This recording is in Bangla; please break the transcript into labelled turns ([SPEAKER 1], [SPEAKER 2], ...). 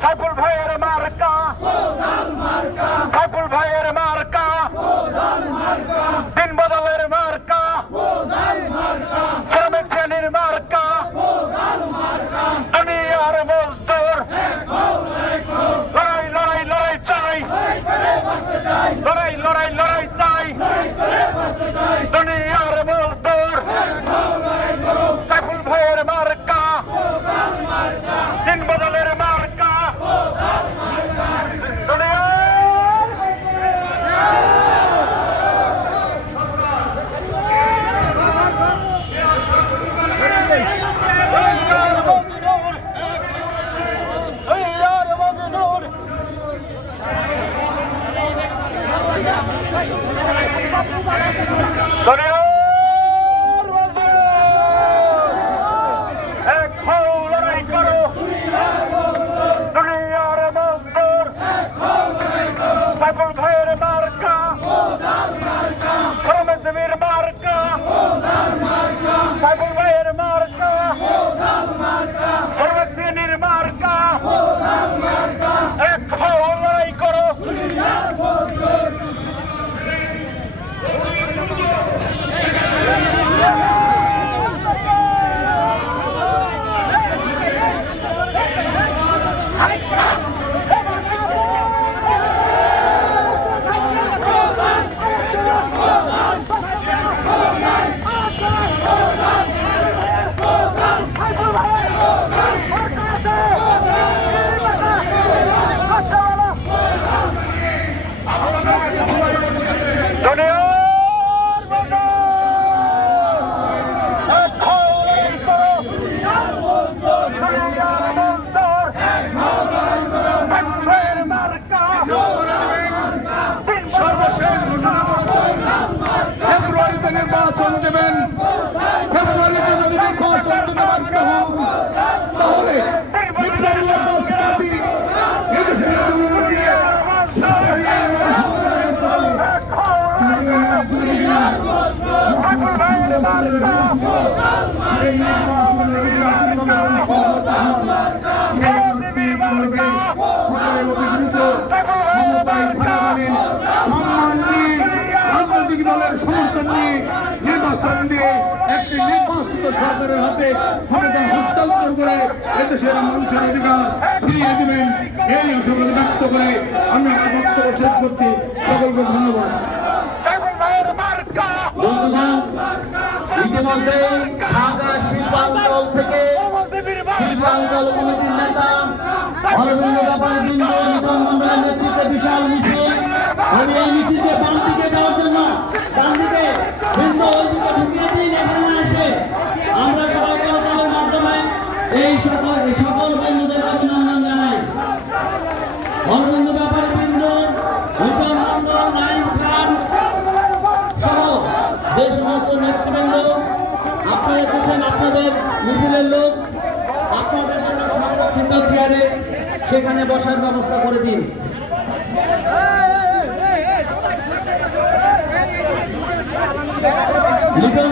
[SPEAKER 1] সাইফুল ভাইয়ের মার্কা। সাইফুল ভাইয়ের মার্কা। দিন বদলের মার্কা। শ্রমিক শ্রেণির মার্কা। দুনিয়ার মজদুর। লড়াই লড়াই লড়াই চাই। লড়াই লড়াই লড়াই।
[SPEAKER 2] ধরে ফেব্রুয়ারিতে নির্বাচন দেবেন ফেব্রুয়ারিতে যদি নির্বাচন দিতে নির্বাচন দিয়ে একটি নির্বাচিত সরকারের হাতে ক্ষমতা হস্তান্তর করে এদেশের মানুষের অধিকার ফিরিয়ে দিবেন এই আশাবাদ ব্যক্ত করে আমি আমার বক্তব্য শেষ করছি। সকলকে ধন্যবাদ।
[SPEAKER 3] ইতিমধ্যে ঢাকা শিল্পাঞ্চল থেকে শিল্পাঞ্চল কমিটির নেতা অরবিন্দ ব্যাপারী বৃন্দ নেতৃত্বে বিশাল মিছিল। আমি এই দিকে এসেছেন আপনাদের মিছিলের লোক। আপনাদের জন্য সংরক্ষিত চেয়ারে সেখানে বসার ব্যবস্থা করে দিন। লিটন